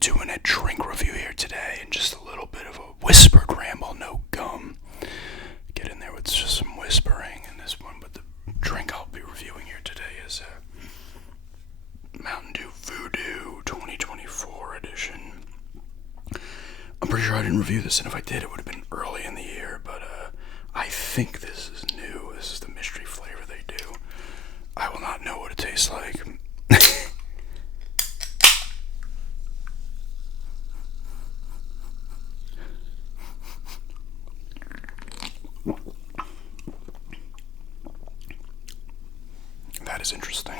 doing a drink review here today, and just a little bit of a whispered ramble, no gum. Get in there with just some whispering in this one, but the drink I'll be reviewing here today is Mountain Dew Voodew 2024 edition. I'm pretty sure I didn't review this, and if I did, it would have been early in the year, but I think this is new. This is the mystery flavor they do. I will not know what it tastes like. That is interesting.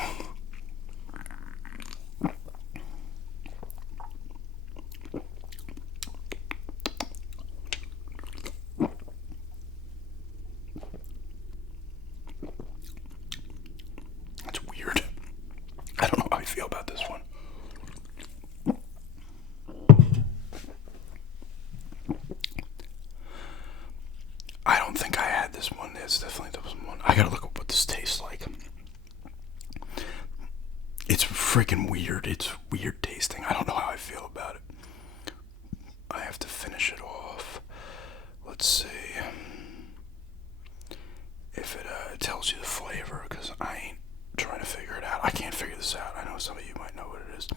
That's weird. I don't know how I feel about this one. I don't think I had this one. It's definitely the one. I gotta look up what this tastes like. It's freaking weird. It's weird tasting. I don't know how I feel about it. I have to finish it off. Let's see if it tells you the flavor, because I ain't trying to figure it out. I can't figure this out. I know some of you might know what it is.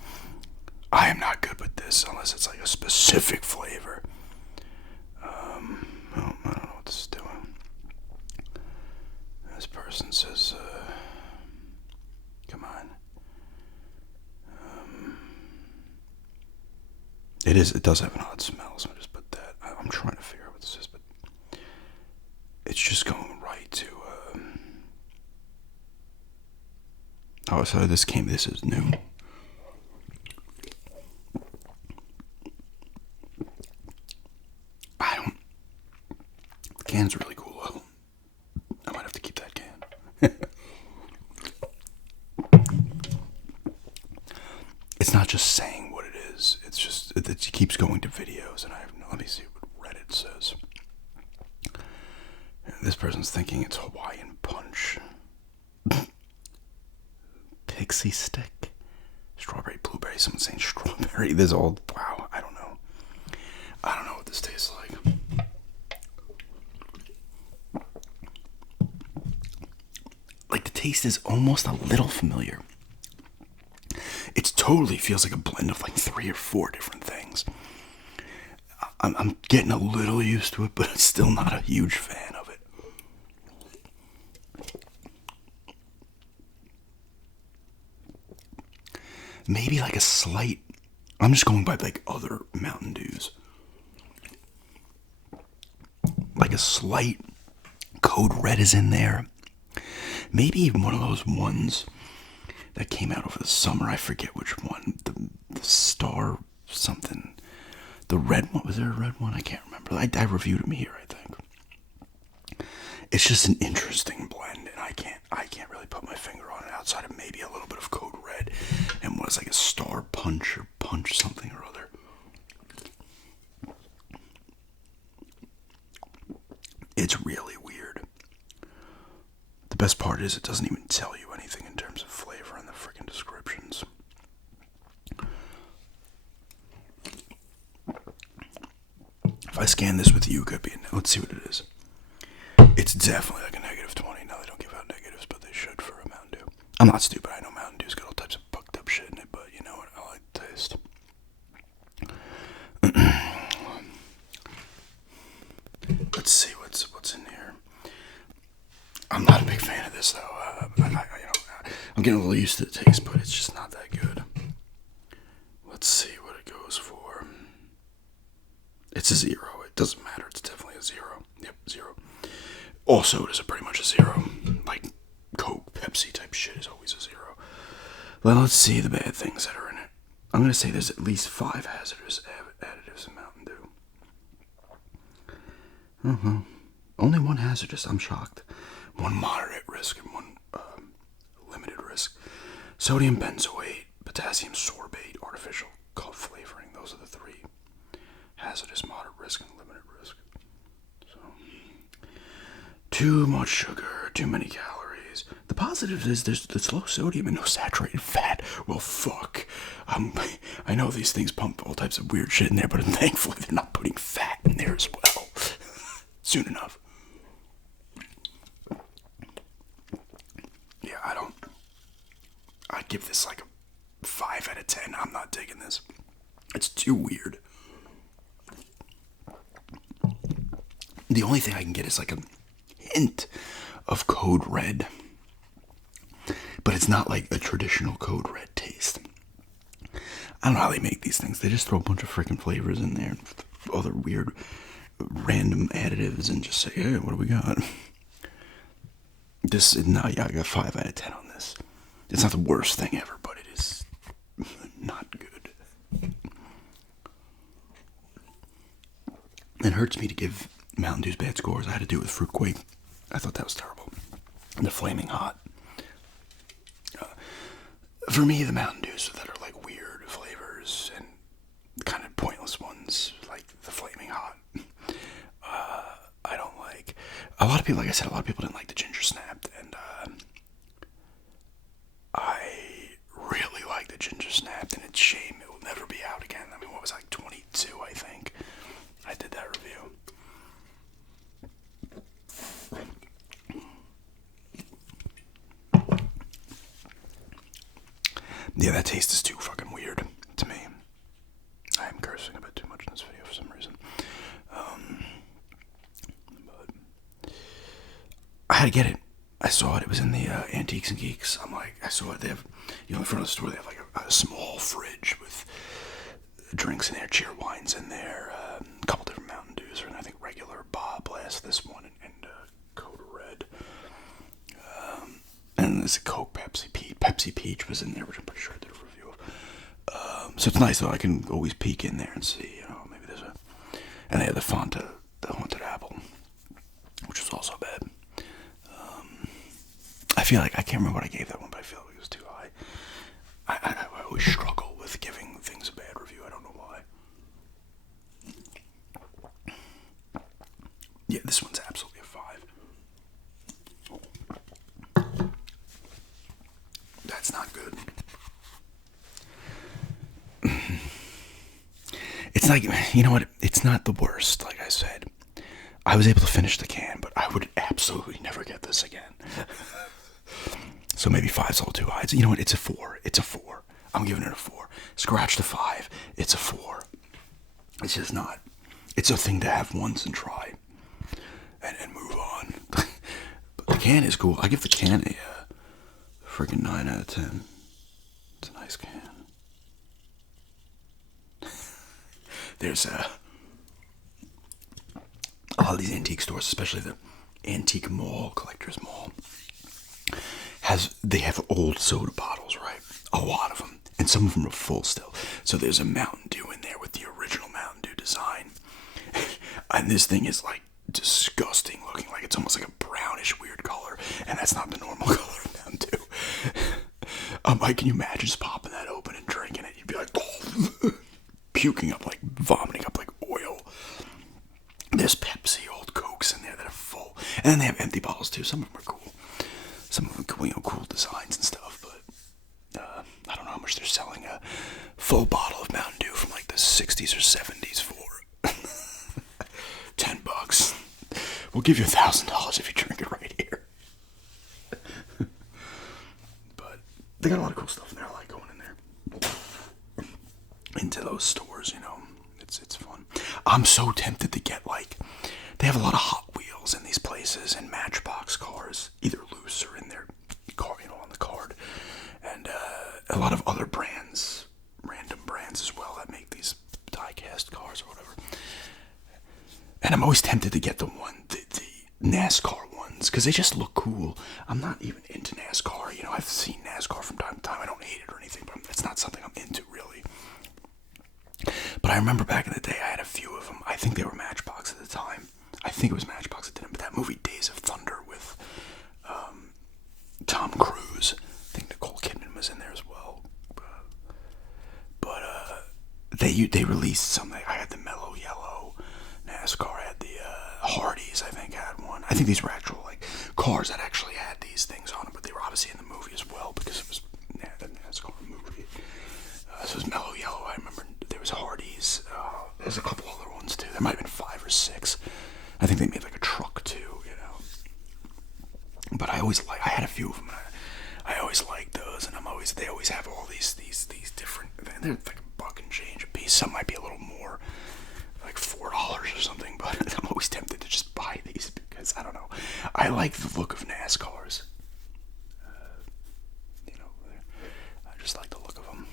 I am not good with this unless it's like a specific flavor. I don't know what this is doing. This person says, come on. It does have an odd smell, so I just put that. I'm trying to figure out what this is, but it's just going right to, oh, so this is new. The can's really cool, though. I might have to keep that can. It's not just saying what it is. It's just, it keeps going to videos, and let me see what Reddit says. This person's thinking it's Hawaiian Punch. Pixie Stick. Strawberry, blueberry. Someone's saying strawberry. There's all, wow, I don't know. I don't know what this tastes like. Like, the taste is almost a little familiar. It totally feels like a blend of like 3 or 4 different things. I'm getting a little used to it, but I'm still not a huge fan of it. Maybe like a slight, I'm just going by like other Mountain Dews. Like a slight Code Red is in there. Maybe even one of those ones that came out over the summer. I forget which one. The Star something. The red one. Was there a red one? I can't remember. I reviewed them here, I think. It's just an interesting blend, and I can't really put my finger on it outside of maybe a little bit of Code Red and what is like a Star Punch or Punch something or other. It's really weird. The best part is it doesn't even tell you anything in terms of flavor in the freaking descriptions. If I scan this with you, it could be let's see what it is. It's definitely like a -20. Now they don't give out negatives, but they should for a Mountain Dew. I'm not stupid. I know Mountain Dew's got all types of fucked up shit in it, but you know what? I like the taste. Let's see what's in here. I'm not a big fan of this, though. I'm getting a little used to the taste, but it's just not that good. Let's see what it goes for. It's a 0. It doesn't matter. It's definitely a 0. Yep, 0. All sodas are pretty much a 0. Like Coke, Pepsi type shit is always a 0. Well, let's see the bad things that are in it. I'm going to say there's at least 5 hazardous additives in Mountain Dew. Only 1 hazardous. I'm shocked. 1 moderate risk and 1 limited risk. Sodium benzoate, potassium sorbate, artificial cough flavoring. Those are the 3. Hazardous, moderate risk, and limited risk. So, too much sugar, too many calories, The positive is there's low sodium and no saturated fat. Well, fuck. I know these things pump all types of weird shit in there, but thankfully they're not putting fat in there as well. Soon enough. Yeah, I'd give this like a 5 out of 10. I'm not digging this. It's too weird. The only thing I can get is like a hint of Code Red. But it's not like a traditional Code Red taste. I don't know how they make these things. They just throw a bunch of freaking flavors in there and other weird random additives and just say, hey, what do we got? I got 5 out of 10 on this. It's not the worst thing ever, but it is not good. It hurts me to give Mountain Dew's bad scores. I had to do it with Fruit Quake. I thought that was terrible. And the Flaming Hot. For me, the Mountain Dews that are like weird flavors and kind of pointless ones, like the Flaming Hot, I don't like. A lot of people, like I said, a lot of people didn't like the Ginger Snapped, and I really like the Ginger Snapped, and it's a shame it will never be out again. I mean, what was it, like 22, I think? I did that review. Yeah, that taste is too fucking weird to me. I am cursing a bit too much in this video for some reason. But I had to get it. I saw it. It was in the Antiques and Geeks. I'm like, I saw it. They have, in front of the store, they have like a small fridge with drinks in there, cheer wines in there, a couple different Mountain Dews, and I think regular Bob Blast, this one, and Code Red. And there's a Coke Pepsi Peach. Pepsi Peach was in there, which I'm pretty sure I did a review of. So it's nice though. I can always peek in there and see, maybe there's a. And they had the Haunted Apple, which was also bad. I feel like I can't remember what I gave that one, but I feel like it was too high. I always struggle with giving things a bad review. I don't know why. Yeah, this one's absolutely a 5. That's not good. It's like, you know what? It's not the worst, like I said. I was able to finish the can, but I would absolutely never get this again. So maybe 5's a little too high. You know what? It's a 4. It's a 4. I'm giving it a 4. Scratch the 5. It's a 4. It's just not. It's a thing to have once and try. And move on. But the can is cool. I give the can a freaking 9 out of 10. It's a nice can. There's a lot of these antique stores, especially the Antique Mall, Collector's Mall, they have old soda bottles, right? A lot of them. And some of them are full still. So there's a Mountain Dew in there with the original Mountain Dew design. And this thing is like disgusting looking. Like it's almost like a brownish weird color. And that's not the normal color of Mountain Dew. Like, can you imagine just popping that open and drinking it? You'd be like, oh, puking up, like vomiting up like oil. There's Pepsi, old Cokes in there that are full. And then they have empty bottles too. Some of them are cool. Some of them, cool designs and stuff, but I don't know how much they're selling a full bottle of Mountain Dew from like the 60s or 70s for. $10. We'll give you $1,000 if you drink it right here. But they got a lot of cool stuff in there. I like going in there. Into those stores, it's fun. I'm so tempted to get they have a lot of Hot Wheels in these places and Matchbox cars, either loose or in their car, on the card, and a lot of other brands, random brands as well that make these die-cast cars or whatever. And I'm always tempted to get the NASCAR ones because they just look cool. I'm not even into NASCAR. I've seen NASCAR from time to time. I don't hate it or anything, but it's not something I'm into really. But I remember back in the day, I had a few of them. I think they were Matchbox at the time. I think it was Matchbox that did them. But that movie Days of Thunder with Tom Cruise, I think Nicole Kidman was in there as well. But they released some. I had the Mellow Yellow NASCAR. I had the Hardys. I think had one. I think these were actual cars that actually had these things on them, but they were they always have all these different. They're like $1 and change a piece. Some might be a little more, like $4 or something. But I'm always tempted to just buy these because I don't know. I like the look of NASCARs. I just like the look of them.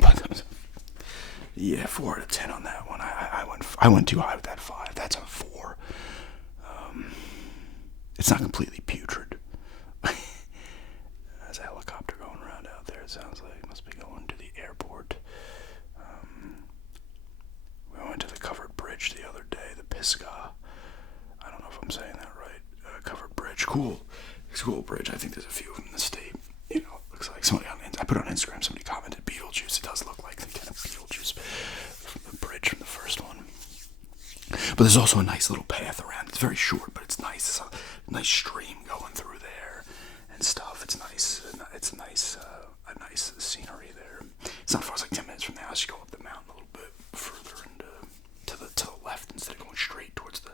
But yeah, 4 out of 10 on that one. I went too high with that 5. That's a 4. It's not completely putrid. There's a helicopter going around out there. It sounds like it must be going to the airport. We went to the covered bridge the other day, the Pisgah. I don't know if I'm saying that right. Covered bridge, cool. It's a cool bridge. I think there's a few of them in the state. Looks like somebody I put on Instagram. Somebody commented Beetlejuice. It does look like the kind of Beetlejuice from the bridge from the first one. But there's also a nice little path around. It's very short, but it's nice. There's a nice stream going through there and stuff. It's nice. It's nice. A nice scenery there. It's not far. It's like 10 minutes from the house. You go up the mountain a little bit further and to the left instead of going straight towards the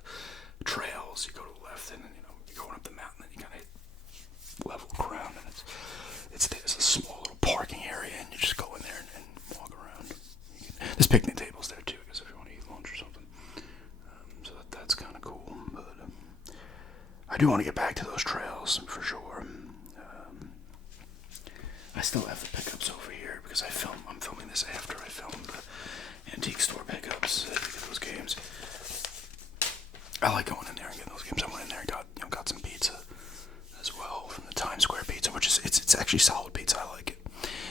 trails. You go to the left and then you're going up the mountain and you kind of level ground and there's a small little parking area and you just go in there and walk around. There's picnic tables there too, because if you want to eat lunch or something. So that's kind of cool. But I do want to get back to those trails for sure. I still have the pickups over here because I'm filming this after I filmed the antique store pickups to get those games. I like going in there and getting those games. I went in there and got some pizza as well from the Times Square pizza, which is it's actually solid pizza. I like it.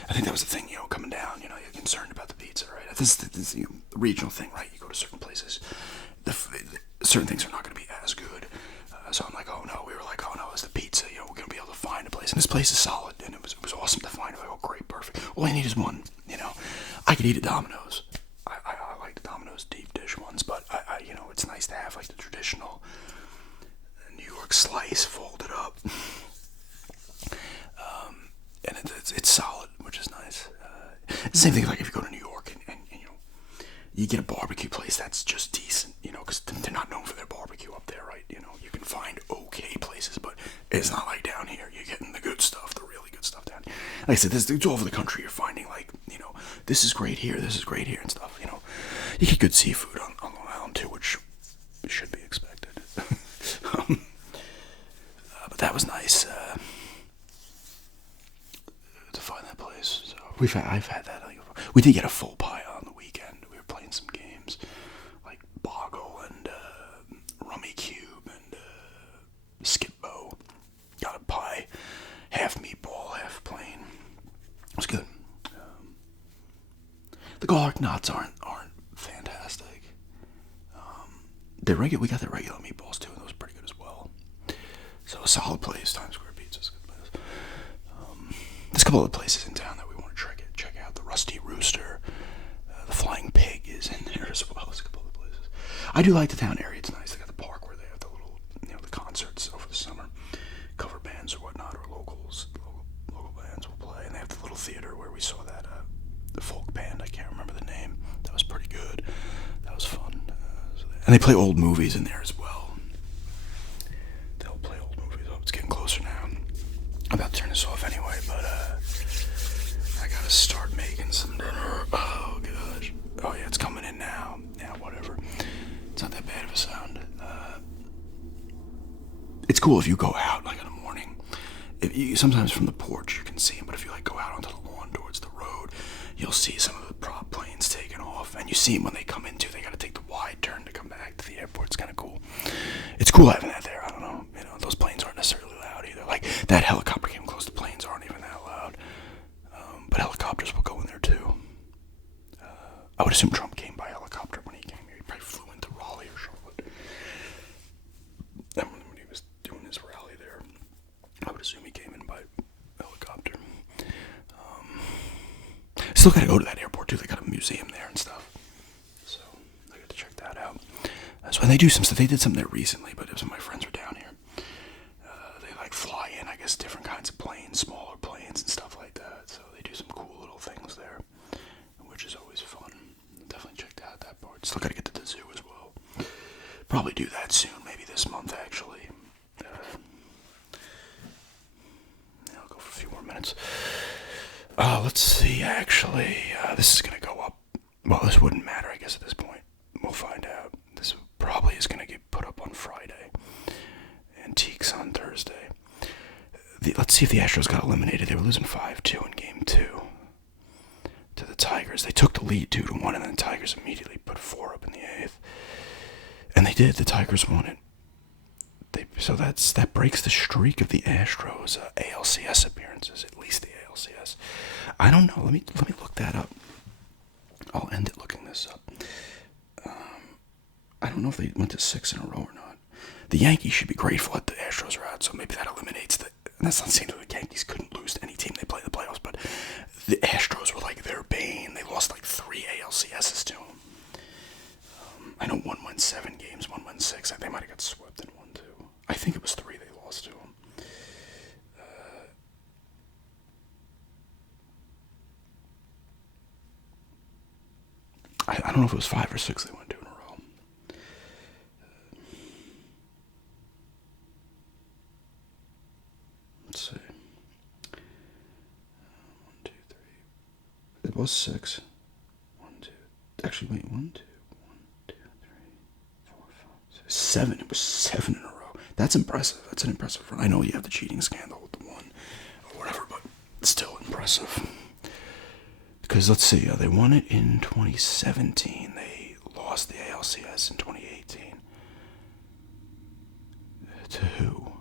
I think that was the thing, coming down. You're concerned about the pizza, right? This the regional thing, right? You go to certain places, certain things are not going to be as good. So I'm like, oh no. We were like, oh no, it's the pizza. We're going to be able to find a place, and this place is solid, and it was awesome to find. Like, oh great, perfect. All I need is one. I could eat at Domino's. I like the Domino's deep dish ones, but I it's nice to have like the traditional New York slice folded up. And it's solid, which is nice. It's the same thing like if you go to New York and you get a barbecue place that's just decent, because they're not known for their barbecue up there, right? You can find okay places, but it's not like down here. You're getting the good stuff, the really good stuff down here. Like I said, it's all over the country. You're finding like, this is great here, this is great here and stuff, You get good seafood on Long Island too, which should be expected. But that was nice. To find that place. So I've had that. We did get a full pie on the weekend. We were playing some games like Boggle and Rummy Cube and Skip-Bo. Got a pie, half meatball, half plain. It was good. The garlic knots aren't fantastic. We got the regular meatballs too, and those were pretty good as well. So a solid place. Times Square Pizza's a good place. There's a couple other places in town that we want to check out. The Rusty Rooster, the Flying Pig is in there as well. There's a couple other places. I do like the town area. It's nice. They got the park where they have the little, the concerts over the summer, cover bands or whatnot, or local bands will play, and they have the little theater where we saw that the folk band. I can't remember the name. That was pretty good. That was fun. And they play old movies in there as well. They'll play old movies. Oh, it's getting closer now. I'm about to turn this off anyway, but I gotta start making some dinner. Oh gosh. Oh yeah, it's coming in now. Yeah, whatever. It's not that bad of a sound. It's cool if you go out like in the morning. Sometimes from the porch you can see them, but if you like go out onto the lawn towards the road, you'll see some of the prop planes taking off, and you see them when they come in too. They gotta take the wide turn to come back to the airport. It's kind of cool. It's cool having that there. I don't know. Those planes aren't necessarily loud either. Like that helicopter came close. The planes aren't even that loud. But helicopters will go in there too. I would assume Trump came by helicopter when he came here. He probably flew into Raleigh or Charlotte. And when he was doing his rally there, I would assume he came in by helicopter. Still gotta go to that airport too. They got a museum there and stuff. So I got to check that out. So and they do some stuff. They did something there recently, but some of my friends were down here. They like fly in, I guess, different kinds of planes, smaller planes and stuff like that. So they do some cool little things there, which is always fun. Definitely checked out that part. Still gotta get to the zoo as well. Probably do that soon, maybe this month actually. minutes. Let's see, actually. This is going to go up. Well, this wouldn't matter, I guess, at this point. We'll find out. This probably is going to get put up on Friday. Antiques on Thursday. Let's see if the Astros got eliminated. They were losing 5-2 in Game 2 to the Tigers. They took the lead 2-1, and then the Tigers immediately put 4 up in the 8th. And they did. The Tigers won it. So that breaks the streak of the Astros ALCS appearances, at least the ALCS. I don't know. Let me look that up. I'll end it looking this up. I don't know if they went to 6 in a row or not. The Yankees should be grateful that the Astros are out, so maybe that eliminates the. And that's not saying that the Yankees couldn't lose to any team they play in the playoffs, but the Astros were like their bane. They lost like 3 ALCSs to them. I know one won 7 games, one won 6. They might have got swept in one too. I think it was 3 they lost to them. I don't know if it was 5 or 6 they went to in a row. Let's see. 1, 2, 3. It was 6. 1, 2. Actually, wait. 1, 2, 1, 2, 3, 4, 5, 6, 7. It was 7 in a row. That's impressive. That's an impressive run. I know you have the cheating scandal with the 1 or whatever, but still impressive. Because let's see, they won it in 2017. They lost the ALCS in 2018. To who?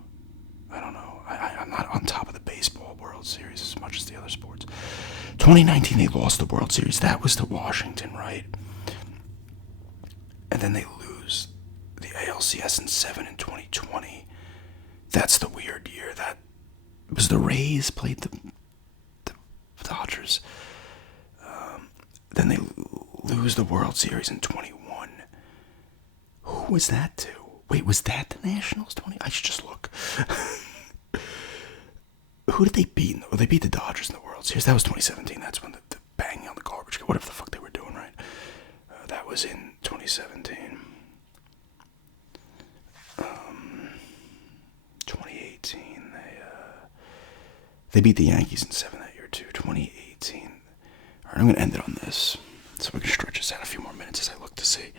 I don't know. I'm not on top of the baseball World Series as much as the other sports. 2019, they lost the World Series. That was to Washington, right? And then they lose the ALCS in 7 in 2020. That's the weird year. That was the Rays played the Dodgers. Then they lose the World Series in 21. Who was that to? Wait, was that the Nationals 20? I should just look. Who did they beat? They beat the Dodgers in the World Series. That was 2017. That's when the banging on the garbage, whatever the fuck they were doing, right? That was in 2017. 2018, they beat the Yankees in 7 that year too. 2018. All right, I'm going to end it on this, so we can stretch this out a few more minutes as I look to see.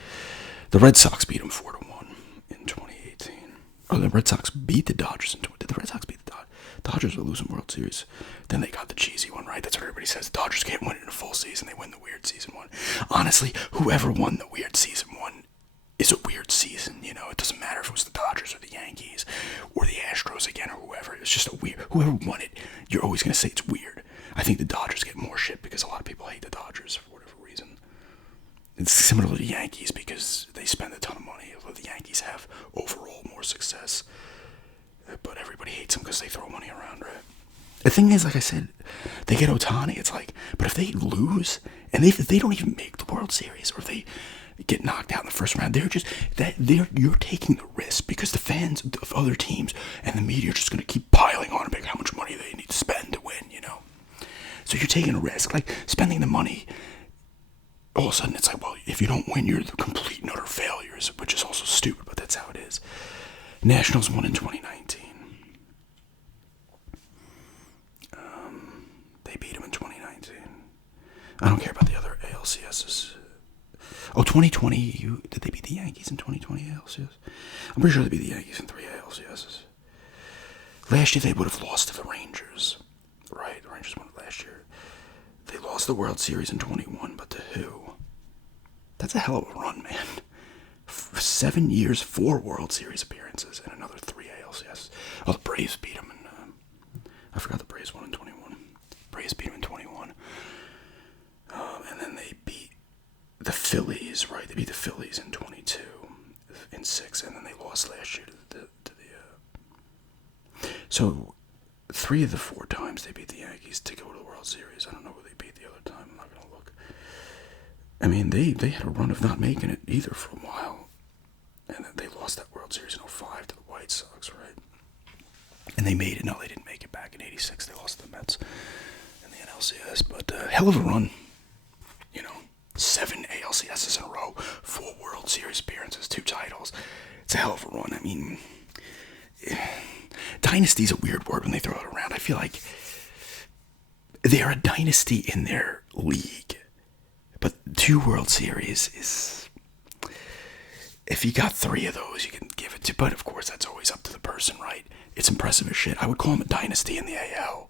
The Red Sox beat them 4-1 in 2018. Oh, the Red Sox beat the Dodgers in 20. Did the Red Sox beat the Dodgers? Dodgers were losing World Series. Then they got the cheesy one, right? That's what everybody says. The Dodgers can't win it in a full season. They win the weird season one. Honestly, whoever won the weird season one is a weird season. You know, it doesn't matter if it was the Dodgers or the Yankees or the Astros again or whoever. It's just a weird. Whoever won it, you're always going to say it's weird. I think the Dodgers get more shit because a lot of people hate the Dodgers for whatever reason. It's similar to the Yankees because they spend a ton of money, although the Yankees have overall more success. But everybody hates them because they throw money around, right? The thing is, like I said, they get Ohtani. It's like, but if they lose, and if they don't even make the World Series, or if they get knocked out in the first round, you're taking the risk because the fans of other teams and the media are just going to keep piling on about how much money they need to spend to win, you know? So you're taking a risk, like spending the money. All of a sudden, it's like, well, if you don't win, you're the complete and utter failures, which is also stupid, but that's how it is. Nationals won in 2019. They beat them in 2019. I don't care about the other ALCSs. Oh, 2020, did they beat the Yankees in 2020 ALCS? I'm pretty sure they beat the Yankees in 3 ALCSs. Last year, they would have lost to the Rangers. Right, the Rangers won it last year. They lost the World Series in 21, but to who? That's a hell of a run, man. 7 years, 4 World Series appearances, and another 3 ALCS. Oh, the Braves beat them, and I forgot the Braves won in 21. Braves beat them in 21. And then they beat the Phillies, right? They beat the Phillies in 22, in 6, and then they lost last year to the So 3 of the 4 times they beat the Yankees to go to the World Series. I don't know who they beat the other time. I'm not going to look. I mean, they had a run of not making it either for a while. And then they lost that World Series in 05 to the White Sox, right? And they made it. No, they didn't make it back in 86. They lost to the Mets in the NLCS. But hell of a run. You know, 7 ALCSs in a row, 4 World Series appearances, 2 titles. It's a hell of a run. I mean, dynasty's a weird word when they throw it around. I feel like they're a dynasty in their league. But 2 World Series is... If you got 3 of those, you can give it to... But, of course, that's always up to the person, right? It's impressive as shit. I would call them a dynasty in the AL.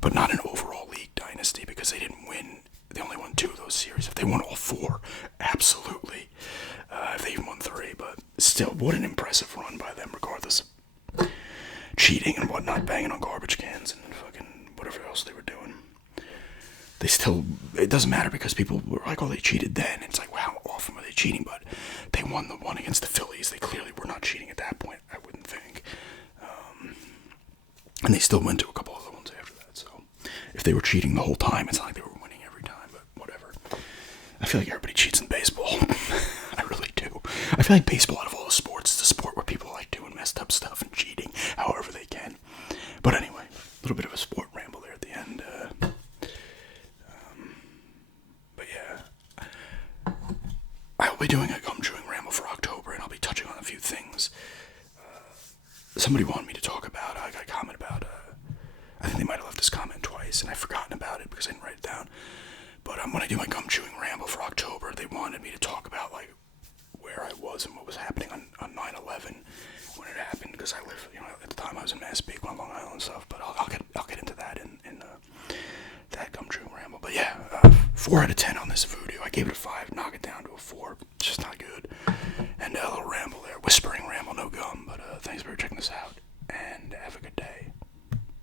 But not an overall league dynasty, because they didn't win... They only won 2 of those series. If they won all 4, absolutely. If they even won 3, but still, what an impressive run by them, regardless of cheating and whatnot, banging on garbage cans and fucking whatever else they were doing. They still, it doesn't matter because people were like, oh, they cheated then. It's like, wow, how often were they cheating? But they won the one against the Phillies. They clearly were not cheating at that point, I wouldn't think. And they still went to a couple other ones after that. So if they were cheating the whole time, it's not like they were winning every time, but whatever. I feel like everybody cheats in baseball. I really do. I feel like baseball, out of all the sports, is a sport where people like doing messed up stuff and cheating however they can. But anyway, a little bit of a sport ramble there at the end. But yeah, I'll be doing a gum chewing ramble for October, and I'll be touching on a few things. Somebody wanted me to talk about, I got a comment about, I think they might have left this comment twice, and I've forgotten about it because I didn't write it down. But when I do my gum chewing ramble for October, they wanted me to talk about, like, where I was and what was happening on 9/11 when it happened, because I live, at the time I was in Massapequa on Long Island and stuff. But I'll get into that in that gum chewing ramble. But yeah, 4 out of 10 on this Voodew. I gave it a 5